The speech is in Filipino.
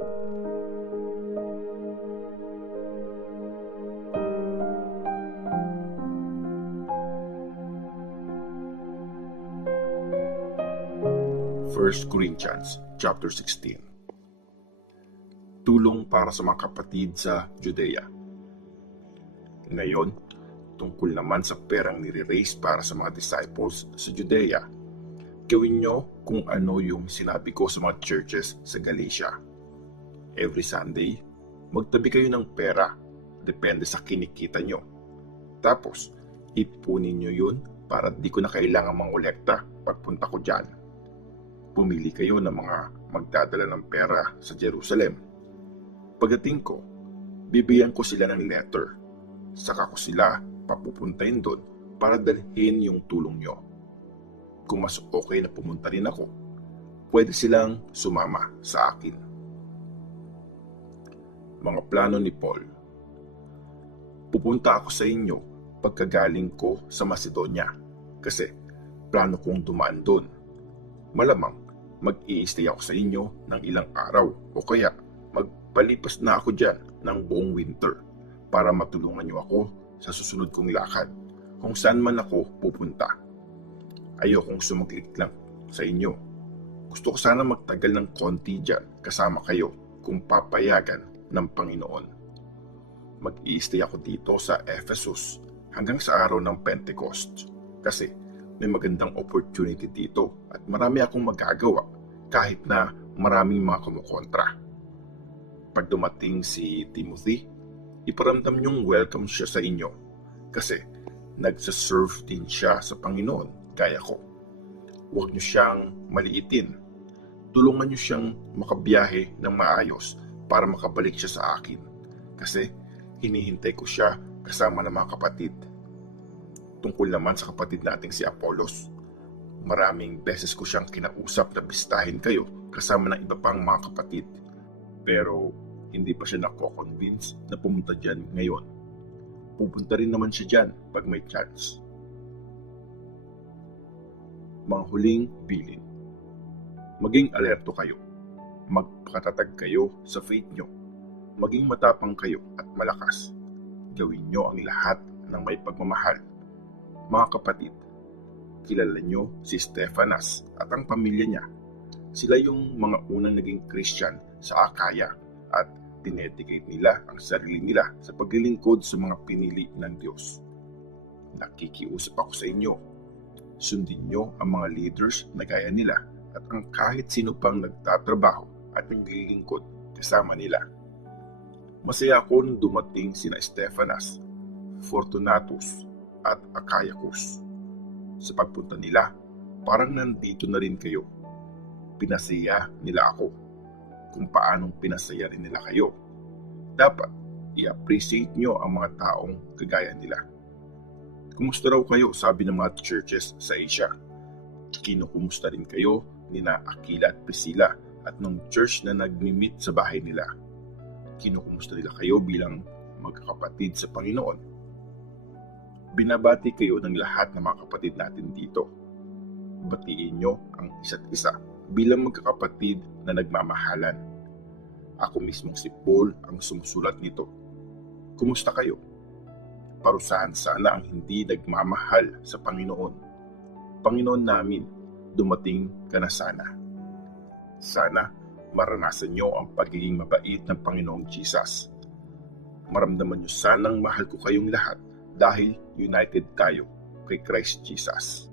First Corinthians chapter 16. Tulong para sa mga kapatid sa Judea. Ngayon, tungkol naman sa perang nire-raise para sa mga disciples sa Judea, gawin nyo kung ano yung sinabi ko sa mga churches sa Galatia. Every Sunday, magtabi kayo ng pera, depende sa kinikita nyo. Tapos, ipunin nyo yun para di ko na kailangan mangolekta pagpunta ko dyan. Pumili kayo ng mga magdadala ng pera sa Jerusalem. Pagdating ko, bibigyan ko sila ng letter. Saka ko sila papupuntahin doon para dalhin yung tulong nyo. Kung mas okay na pumunta rin ako, pwede silang sumama sa akin. Mga plano ni Paul. Pupunta ako sa inyo pagkagaling ko sa Macedonia kasi plano kong dumaan doon. Malamang mag-i-stay ako sa inyo ng ilang araw o kaya magpalipas na ako dyan ng buong winter para matulungan niyo ako sa susunod kong lakad kung saan man ako pupunta. Ayokong sumaglit lang sa inyo. Gusto ko sana magtagal ng konti dyan kasama kayo kung papayagan ng Panginoon. Mag-i-stay ako dito sa Ephesus hanggang sa araw ng Pentecost kasi may magandang opportunity dito at marami akong magagawa kahit na maraming mga kumukontra. Pag dumating si Timothy, iparamdam niyong welcome siya sa inyo kasi nagsaserve din siya sa Panginoon gaya ko. Huwag niyo siyang maliitin. Tulungan niyo siyang makabiyahe ng maayos para makabalik siya sa akin kasi hinihintay ko siya kasama ng mga kapatid. Tungkol naman sa kapatid nating si Apollos, maraming beses ko siyang kinausap na bisitahin kayo kasama ng iba pang mga kapatid. Pero hindi pa siya nako-convince na pumunta dyan ngayon. Pupunta rin naman siya dyan pag may chance. Mga huling bilin. Maging alerto kayo. Magpakatatag kayo sa faith nyo. Maging matapang kayo at malakas. Gawin nyo ang lahat ng may pagmamahal. Mga kapatid, kilala nyo si Stephanas at ang pamilya niya. Sila yung mga unang naging Christian sa Akaya at dinedicate nila ang sarili nila sa paglilingkod sa mga pinili ng Diyos. Nakikiusap ako sa inyo. Sundin nyo ang mga leaders na gaya nila at ang kahit sino pang nagtatrabaho at naglilingkod kasama nila. Masaya ako nung dumating sina Stephanas, Fortunatus, at Achaicus. Sa pagpunta nila, parang nandito na rin kayo. Pinasaya nila ako. Kung paanong pinasaya rin nila kayo. Dapat i-appreciate nyo ang mga taong kagaya nila. Kumusta raw kayo, sabi ng mga churches sa Asia? Kinukumusta rin kayo ni na Aquila at Priscilla at ng church na nagmi-meet sa bahay nila. Kinukumusta nila kayo bilang magkakapatid sa Panginoon. Binabati kayo ng lahat ng mga kapatid natin dito. Batiin nyo ang isa't isa bilang magkakapatid na nagmamahalan. Ako mismong si Paul ang sumusulat nito. Kumusta kayo? Parusahan sana ang hindi nagmamahal sa Panginoon. Panginoon namin, dumating ka na sana. Sana maranasan nyo ang pagiging mabait ng Panginoong Jesus. Maramdaman nyo sanang mahal ko kayong lahat dahil united tayo kay Christ Jesus.